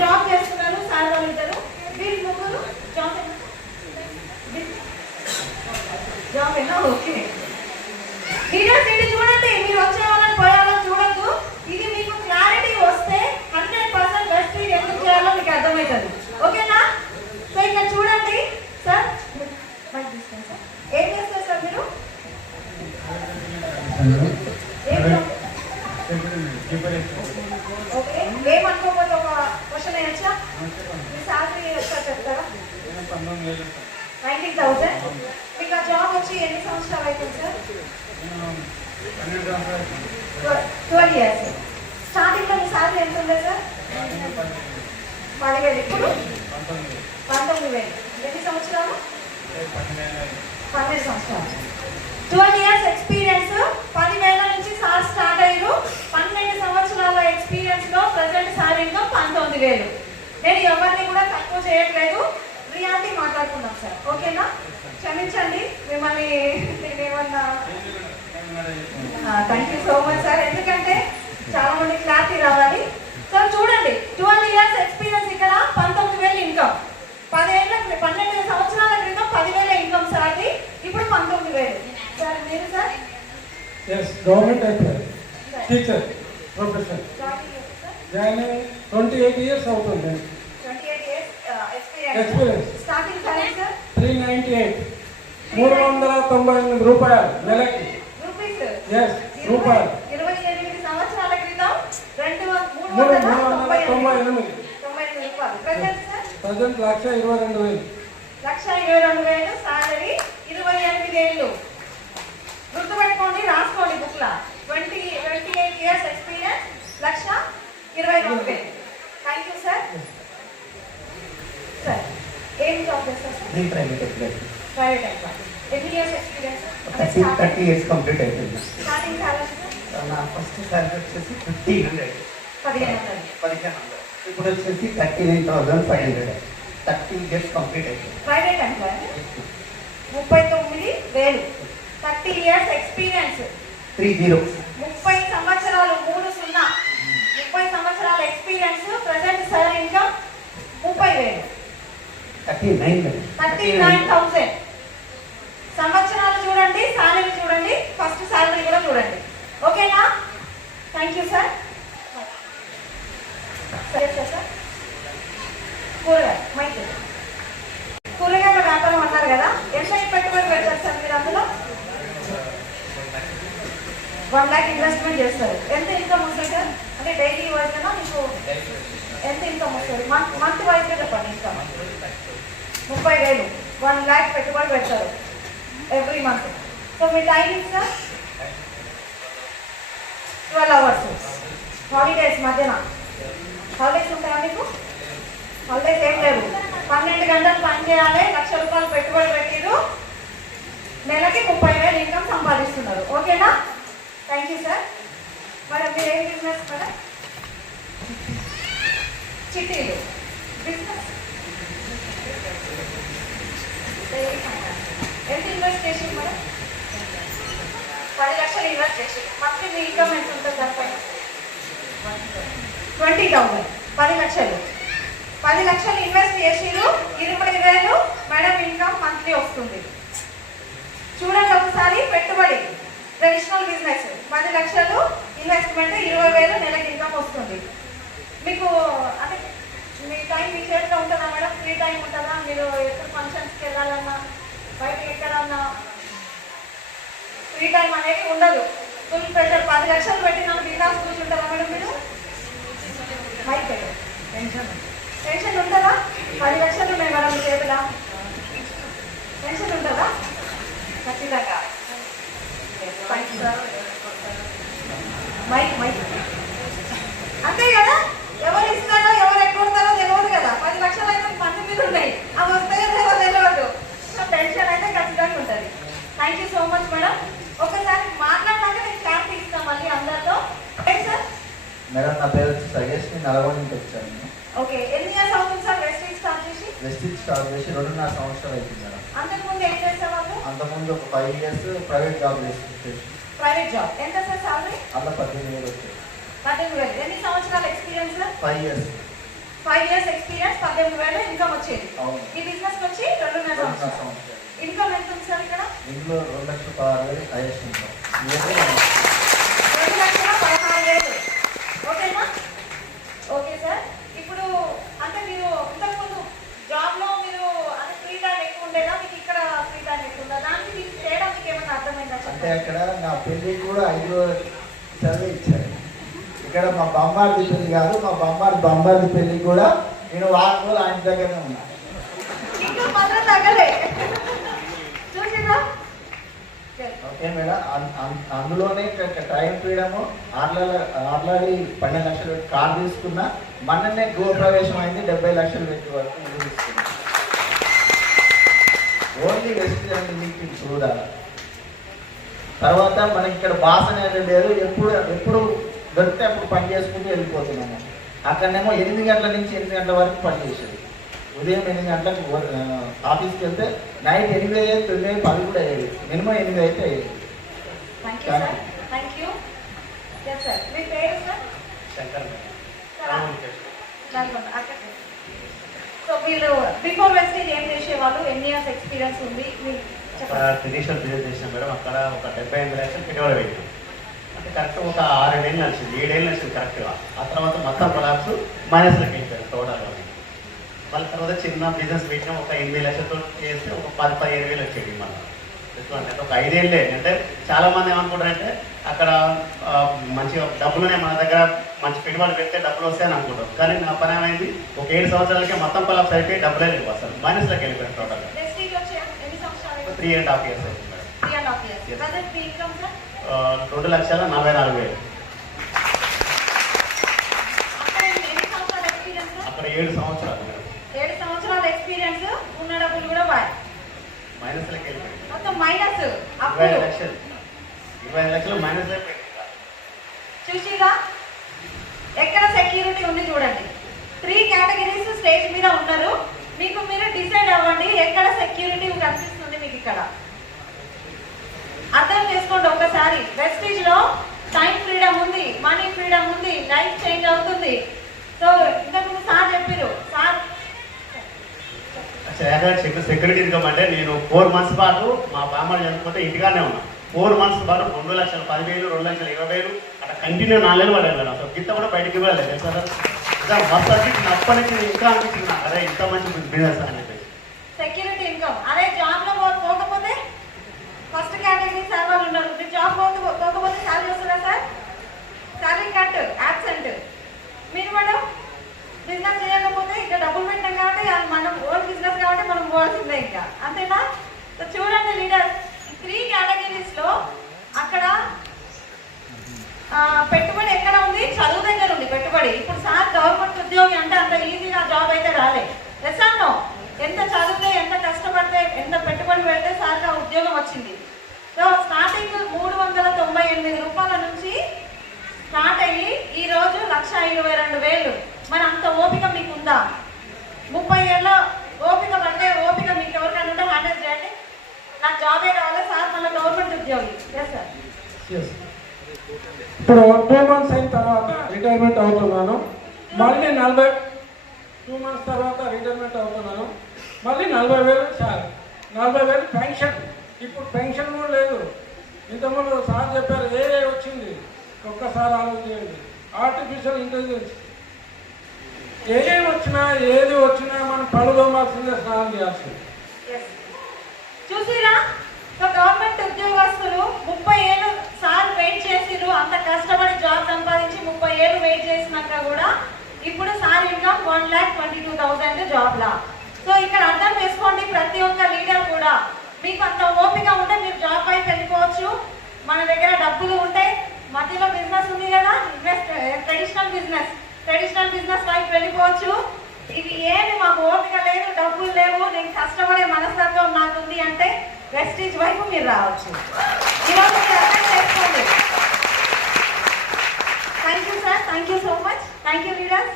Job చేస్తున్నారు sir వాళ్ళు ఇద్దరు. వీళ్ళు ముగ్గురు జాబ్ జాబ్ ఏనా? ఓకే. లీడర్స్ ఇది చూడండి, మీరు వచ్చే వాళ్ళని పోయే వాళ్ళని చూడద్దు. ఇది మీకు క్లారిటీ వస్తే 100% బెస్ట్ ఇది ఎందుకు చేయాలో మీకు అర్థమవుతుంది. ఓకేనా? సో ఇక్కడ చూడండి సార్, ఏం చేస్తారు సార్ మీరు? ఓకే, ఏమనుకోకపోతే ఒక క్వశ్చన్ వేయచ్చా? మీ శాలరీ ఒకసారి చెప్తారా? 90,000. మీకు ఆ జాబ్ వచ్చి ఎన్ని సంవత్సరాలు అవుతుంది సార్? 12 years. స్టార్టింగ్ లో మీ శాలరీ ఎంత ఉంది సార్? 10,000. ఇప్పుడు 19,000. ఎన్ని సంవత్సరాలు? 12 సంవత్సరాలు. 12 years ఎక్స్పీరియన్స్. 10,000 నుంచి సార్ స్టార్ట్ అయ్యారు. 12 సంవత్సరాల ఎక్స్పీరియన్స్ లో ప్రజెంట్ సార్ ఇన్కమ్ 19,000. నేను ఎవరిని కూడా తక్కువ చేయట్లేదు, రియాలిటీ మాట్లాడుకున్నాం సార్. ఓకేనా? క్షమించండి మిమ్మల్ని నేనేమన్నా. Thank you so much sir, ఎందుకంటే చాలా మంది క్లారిటీ రావాలి. సార్ చూడండి, 12 years ఎక్స్పీరియన్స్, ఇక్కడ 19,000 ఇన్కమ్. 12 సంవత్సరాల క్రితం 10,000 ఇన్కమ్ సార్ది, ఇప్పుడు 19,000. సార్ మీరు sir? Government employee, teacher, professor. Join 28 years అవుతుంది. 28 years experience. Starting salary sir 398, 398 రూపాయలు నెలకి. రూపీస్? రూపాయలు. 28 సంవత్సరాల క్రితం 398 రూపాయలు. Present sir? ప్రజెంట్ 1,22,000. 1,22,000 సాలరీ, 28 ఏళ్ళు. గుర్తుపెట్టుకోండి, రాసుకోండి book law. 28 years experience, 1,22,000. Thank you sir. Sir ఏం జాబ్ చేస్తారు sir? Private employee. Private employee. ఎన్ని ఇయర్స్ ఎక్స్పీరియన్స్? 30 years కంప్లీట్ అయిపోయింది. Starting salary sir? నా ఫస్ట్ సాలరీ వచ్చేసి 1,500. 1,500. ఇప్పుడు వచ్చేసి 39,500. 30 years కంప్లీట్ అయిపోయింది. Private employee 39,000. 30 years experience. 30. 30 సంవత్సరాలు, 30. 30 సంవత్సరాల ఎక్స్పీరియన్స్. Present sir income 30,000. 39,000. సంవత్సరాలు చూడండి, సాలరీ చూడండి, ఫస్ట్ సాలరీ కూడా చూడండి. ఓకేనా? Thank you sir. సార్ కూరగాయల వ్యాపారం అన్నారు కదా, ఎంత పెట్టుబడి పెడతారు సార్ మీరు అందులో? 1 lakh ఇన్వెస్ట్మెంట్ చేస్తారు. ఎంత ఇన్కమ్ వస్తుంది సార్? అంటే డైలీ వైజ్గా మీకు ఎంత ఇన్కమ్ వస్తుంది? మంత్ వైజ్గా చెప్పండి. ఇన్కమ్ 30,000. 1 lakh పెట్టుబడి పెడతారు ఎవ్రీ మంత్. సో మీ టైమింగ్ సార్? 12 hours. హాలిడేస్ మధ్యన హాలిడేస్ ఉంటాయా మీకు? హాలిడేస్ ఏం లేవు. 12 గంటలు పని చేయాలి, 1,00,000 రూపాయలు పెట్టుబడి పెట్టిరు, నెలకి 30,000 ఇన్కమ్ సంపాదిస్తున్నారు. ఓకేనా? Thank you sir. మేడం మీరు ఏం బిజినెస్ మేడం? చిట్టీలు బిజినెస్. ఎంత ఇన్వెస్ట్ చేసి మేడం? 10 లక్షలు ఇన్వెస్ట్ చేసి మంత్లీ మీ ఇన్కమ్ ఎంత ఉంటుంది దానిపైన? 20,000. 10 లక్షలు. 10 లక్షలు ఇన్వెస్ట్ చేసిరు, 20,000 మేడం ఇన్కమ్ మంత్లీ వస్తుంది. చూడండి ఒకసారి, పెట్టుబడి ట్రెడిషనల్ బిజినెస్ 10 లక్షలు ఇన్వెస్ట్మెంట్, 20,000 నెలకి ఇన్కమ్ వస్తుంది. మీకు అంటే మీ టైం మీ చేతిలో ఉంటుందా మేడం? ఫ్రీ టైం ఉంటుందా? మీరు ఎప్పుడు ఫంక్షన్స్కి వెళ్ళాలన్నా, బయటకి ఎక్కడన్నా ఫ్రీ టైం అనేది ఉండదు. Full pressure. 10 లక్షలు పెట్టి నన్ను బికాస్ కూర్చుంటారా మేడం మీరు? అయితే టెన్షన్ ఉంటుందా? 10 లక్షలు ఉన్నాయి మేడం మీ చేతిలో, టెన్షన్ ఉంటుందా? ఖచ్చితంగా. అంతే కదా, ఎవరు ఇస్తారో ఎవరు ఎక్కడతారో తెలియదు కదా. 10 లక్షలు అయితే మంది మీద ఉన్నాయి, అవి వస్తాయో తెలియదు. సో టెన్షన్ అయితే ఖచ్చితంగా ఉంటుంది. Thank you so much madam. ఒకసారి మాట్లాడినాక నేను క్లారిటీ ఇస్తాను మళ్ళీ అందరితో. సార్ మేడం నా పేరు వచ్చి సగేష్, నేను నల్గొండ నుంచి వచ్చాను. ఓకే, ఎన్ని ఇయర్స్ అవుతుంది సార్ వెస్టీజ్ స్టార్ట్ చేసి? వెస్టీజ్ స్టార్ట్ చేసి 2.5 సంవత్సరాలు అవుతుంది మేడం. అంతకుముందు ఏం చేసేవాళ్ళు? అంతకుముందు ఒక 5 years ప్రైవేట్ జాబ్ చేసి. Private job. ఎంత సార్ సాలరీ? అలా 18,000 వచ్చాయి. 18,000. ఎన్ని సంవత్సరాల experience sir? 5 years. 5 years experience 18,000 income వచ్చేది. అవును. ఈ బిజినెస్ వచ్చి 2.5 సంవత్సరాలు. ఇన్కమ్ ఎంత ఉంది సార్ ఇక్కడ? ఇందులో 2,16,000 హైయెస్ట్ ఉంటాం. 2,16,000. ఓకేనా? Okay sir. ఇప్పుడు అంటే మీరు ఇంతకుముందు జాబ్ లో మీరు అంటే ఫ్రీ టైం ఎక్కువ ఉండేదా, మీకు ఇక్కడ ఫ్రీ టైం ఎక్కువ ఉందా? దానికి దీనికి తేడా మీకు ఏమైనా అర్థమైందా? అంటే అక్కడ నా పెళ్ళి కూడా 5 సెలవు ఇచ్చారు. ఇక్కడ మా బొమ్మారిది పెళ్లి కాదు, మా బొమ్మారిది పెళ్లి కూడా నేను వారం రోజులు ఆయన దగ్గరనే ఉన్నా. ఇంకా మాత్రం తగ్గలే. చూసిందా? ఓకే మేడం, అందులోనే టైం ఫ్రీడము ఆర్లాడి 12 లక్షలు పెట్టి కార్ తీసుకున్నా. మొన్ననే గృహప్రవేశం అయింది, 70 లక్షలు పెట్టి వరకు ఇల్లు తీసుకున్నా. ఓన్లీ రెసిడెంట్ మీటింగ్ చూడాలి. తర్వాత మనకి ఇక్కడ బాస్ అనేది లేదు, ఎప్పుడు దొరికితే అప్పుడు పని చేసుకుంటూ వెళ్ళిపోతున్నాము. అక్కడనేమో 8 గంటల నుంచి 8 గంటల వరకు పని చేసేది. ఉదయం 8 గంటలకు ఆఫీస్కి వెళ్తే నైట్ 8 అయ్యేది, 9, 10 కూడా అయ్యేది. మినిమం 8 అయితే అయ్యేది. Thank you sir. Thank you. Yes sir. మీ పేరు సార్? శంకర్ సో మీరు బిఫోర్ వెస్టేజ్ ఏం చేసేవాళ్ళు? ఎన్ని ఇయర్స్ ఎక్స్పీరియన్స్ ఉంది మీరు చెప్పండి. ఇనీషియల్ బిజినెస్ చేసాం మేడం. అక్కడ ఒక 78 లక్షలు పెట్టుబడి పెట్టాం. అంటే కరెక్ట్ ఒక 6 ఏళ్ళు నడిచింది, 7 ఏళ్ళు నడిచింది కరెక్ట్గా. ఆ తర్వాత మొత్తం కొలాప్స్ మైనస్లోకి వెళ్ళిపోయారు టోటల్గా. మళ్ళీ తర్వాత చిన్న బిజినెస్ పెట్టినాం, ఒక 8 లక్షలతో చేస్తే ఒక 10-15 వేలు వచ్చేది. మళ్ళీ అంటే ఒక 5 ఏళ్ళే. అంటే చాలా మంది ఏమనుకుంటారంటే అక్కడ మంచిగా డబ్బులునే మన దగ్గర మంచి పెట్టుబడి పెడితే డబ్బులు వస్తాయని అనుకుంటాం. కానీ నా పని ఏమైంది, ఒక 7 సంవత్సరాలకే మొత్తం కొలాప్స్ అయిపోయి డబ్బులే లేవు అసలు. మైనస్లోకి వెళ్ళిపోయారు టోటల్గా. వెస్టేజ్ వచ్చి ఎన్ని సంవత్సరాలు? 3.5 years అయింది మేడం. 3.5 years. ప్రజెంట్ మీ ఇన్కమ్ సార్? 2,44,000. అక్కడ ఎన్ని సంవత్సరాల ఎక్స్పీరియన్స్? అక్కడ 7 సంవత్సరాలు మేడం. 7 సంవత్సరాల ఎక్స్పీరియన్స్. ఉన్న డబ్బులు కూడా మైనస్లోకి వెళ్ళిపోయింది. మొత్తం మైనస్. 25 లక్షలు 25 లక్షలు మైనస్ అయిపోయింది. చూసిగా ఎక్కడ సెక్యూరిటీ ఉంది చూడండి. 3 కేటగిరీస్ స్టేజ్ మీద ఉన్నారు. మీకు మీరు డిసైడ్ అవ్వండి ఎక్కడ సెక్యూరిటీ కనిపిస్తుంది మీకు. ఇక్కడ అర్థం చేసుకోండి ఒకసారి. వెస్టీజ్ లో టైం ఫ్రీడమ్ ఉంది, మనీ ఫ్రీడమ్ ఉంది, లైఫ్ చేంజ్ అవుతుంది. సో ఇంతకు సార్ చెప్పారు. సార్ సెక్యూరిటీ ఇన్కమ్ అంటే నేను 4 months పాటు మా బామ్మలు చనిపోతే ఇంటికానే ఉన్నా. 4 months పాటు 2,10,000, 2,20,000 అట్లా కంటిన్యూ 4 నెలలు పడాను మేడం. అసలు గిత్త కూడా బయటికి ఇవ్వలేదు సార్. మస్తు అనిపించింది. అప్పటి నుంచి ఇంకా అనిపించింది నాకు, అదే ఇంత మంచి బిజినెస్ అని చెప్పేసి. Security income. అదే జాబ్ లో పోకపోతే ఫస్ట్ కేటగిరీ సార్ వాళ్ళు ఉన్నారు. మీరు జాబ్ పోకపోతే శాలరీ వస్తుందా సార్? Salary cut, absent. మీరు మేడం బిజినెస్ చేయకపోతే ఇంకా డబ్బులు పెట్టాం కాబట్టి అది మనం ఓన్ బిజినెస్ కాబట్టి మనం పోవాల్సిందే ఇంకా. అంతేనా? సో చూడండి లీడర్, 3 కేటగిరీస్ లో అక్కడ పెట్టుబడి ఎక్కడ ఉంది? చదువు దగ్గర ఉంది పెట్టుబడి. ఇప్పుడు సార్ గవర్నమెంట్ ఉద్యోగి అంటే అంత ఈజీగా జాబ్ అయితే రాలే. ఎస్ఆర్నో? ఎంత చదివితే, ఎంత కష్టపడితే, ఎంత పెట్టుబడి పెడితే సార్కి ఆ ఉద్యోగం వచ్చింది. సో స్టార్టింగ్ 398 రూపాయల నుంచి స్టార్ట్ అయ్యి ఈ రోజు 1,22,000. మరి అంత ఓపిక మీకు ఉందా? 30 ఏళ్ళ ఓపిక పడితే ఓపిక మీకు ఎవరికైనా ఉంటే హ్యాండిల్ చేయండి. నాకు జాబే కావాలి సార్, మళ్ళీ గవర్నమెంట్ ఉద్యోగి. Yes sir. ఇప్పుడు 2 months అయిన తర్వాత రిటైర్మెంట్ అవుతున్నాను. మళ్ళీ 2 months తర్వాత రిటైర్మెంట్ అవుతున్నాను. మళ్ళీ 40,000 సార్, 40,000 పెన్షన్. ఇప్పుడు పెన్షన్ కూడా లేదు. ఇంతకుముందు సార్ చెప్పారు ఏ వచ్చింది. ఒక్కసారి ఆలోచించండి. ఆర్టిఫిషియల్ ఇంటెలిజెన్స్ ఏది వచ్చినా మనం పళ్ళు తోమాల్సిందే, స్నానం చేయాల్సింది. చూసిరా? సో గవర్నమెంట్ ఉద్యోగస్తులు 30 ఏళ్ళు సార్ వెయిట్ చేసిరు. అంత కష్టపడి జాబ్ సంపాదించి 30 ఏళ్ళు వెయిట్ చేసినాక కూడా ఇప్పుడు సార్ ఇన్కమ్ 1,22,000 జాబ్ లా. సో ఇక్కడ అర్థం చేసుకోండి ప్రతి ఒక్క లీడర్ కూడా, మీకు అంత ఓపిక ఉంటే మీరు జాబ్ వైపు వెళ్ళిపోవచ్చు. మన దగ్గర డబ్బులు ఉంటే మధ్యలో బిజినెస్ ఉంది కదా, ట్రెడిషనల్ బిజినెస్ వైపు వెళ్ళిపోవచ్చు. ఇది ఏమి మాకు ఓపిక లేదు, డబ్బులు లేవు, నేను కష్టపడే మనస్తత్వం నాకుంది అంటే వెస్టీజ్ వైపు మీరు రావచ్చు. ఈరోజు మీరు అర్థం చేసుకోండి. Thank you sir. Thank you so much. Thank you leaders.